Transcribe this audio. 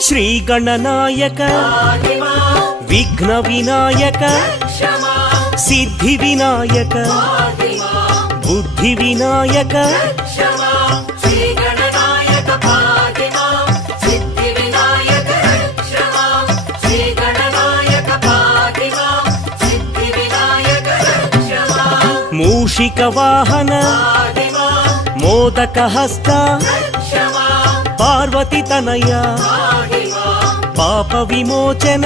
శ్రీ గణనాయక విఘ్న వినాయక సిద్ధి వినాయక బుద్ధి వినాయక మూషిక వాహన మోదక హస్త పార్వతి తనయ పాప విమోచన